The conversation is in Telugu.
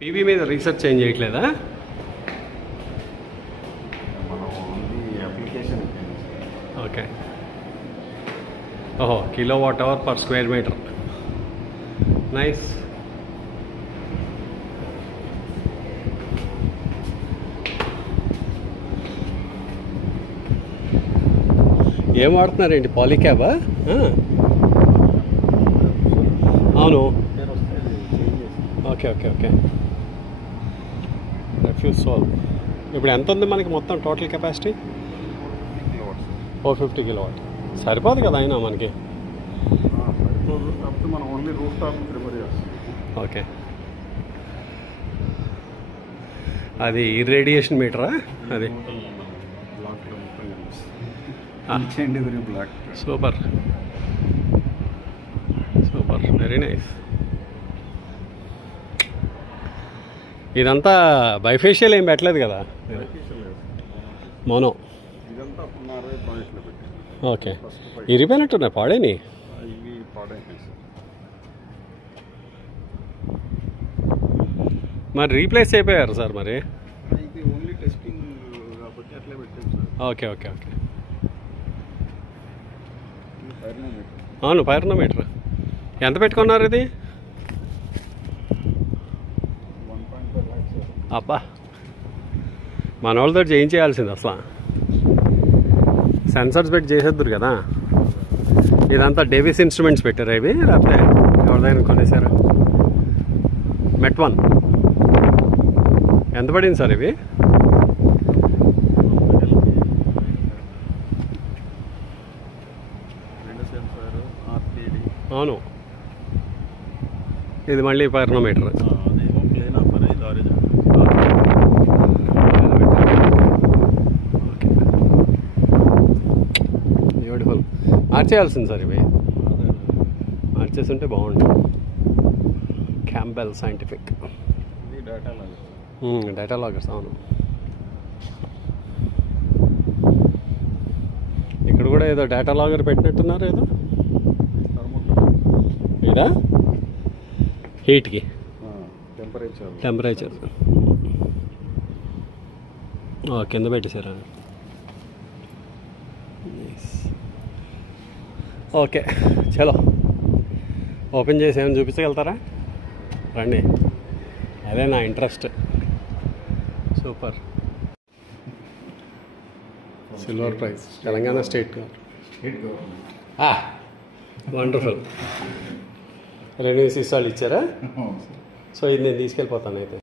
పీవీ మీద రీసెర్చ్ ఏం చేయట్లేదా? ఓకే. ఓహో, kWh per square meter. Nice. ఏం వాడుతున్నారేంటి? పాలిక్యాబా? అవును. Okay okay okay. రెఫ్యూజ్ సాల్వ్. ఇప్పుడు ఎంత ఉంది మనకి మొత్తం టోటల్ కెపాసిటీ? 450 కిలోవాట్. సరిపోదు కదా అయినా మనకి. ఓకే. అది ఇర్రేడియేషన్ మీటరా? అది సూపర్ సూపర్, వెరీ నైస్. ఇదంతా బైఫేషియల్ ఏం పెట్టలేదు కదా? మోనో. ఓకే. ఇరిపోయినట్టున్నాయి, పాడేని. మరి రీప్లేస్ అయిపోయారు సార్ మరి? Okay okay okay. అవును, పైరోనోమీటర్. ఎంత పెట్టుకున్నారు ఇది? అబ్బా, మన వాళ్ళతో చేయించేయాల్సింది అసలు. సెన్సర్స్ పెట్టి చేసేద్దరు కదా. ఇదంతా డేవిస్ ఇన్స్ట్రుమెంట్స్ పెట్టారు ఇవి, లేకపోతే ఎవరిదైనా కొనేసారు? మెట్ 1 ఎంత పడింది సార్ ఇవి? అవును, ఇది మళ్ళీ పైరోనోమీటర్. బ్యూటిఫుల్. మార్చేయాల్సింది సార్ ఇవి, మార్చేసి ఉంటే బాగుంటుంది. Campbell scientific data loggers. అవును, ఇక్కడ కూడా ఏదో డేటా లాగర్ పెట్టినట్టున్నారు. ఏదో ఇదా హీట్కి టెంపరేచర్ కింద పెట్టేశారా? ఓకే, చలో ఓపెన్ చేసి ఏమైనా చూపించగలుగుతారా? రండి, అదే నా interest. Super. Silver prize, Telangana state government. Wonderful. 2 సీసాలు ఇచ్చారా? సో ఇది నేను తీసుకెళ్ళిపోతాను అయితే.